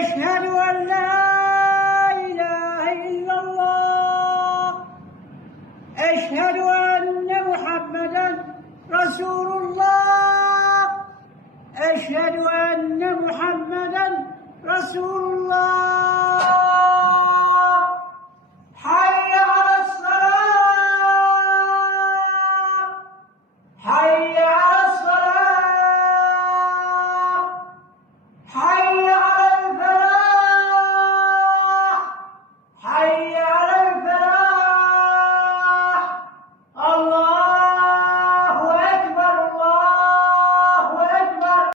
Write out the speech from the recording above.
أشهد أن لا إله إلا الله. أشهد أن محمدًا رسول الله. أشهد أن محمدًا رسول الله.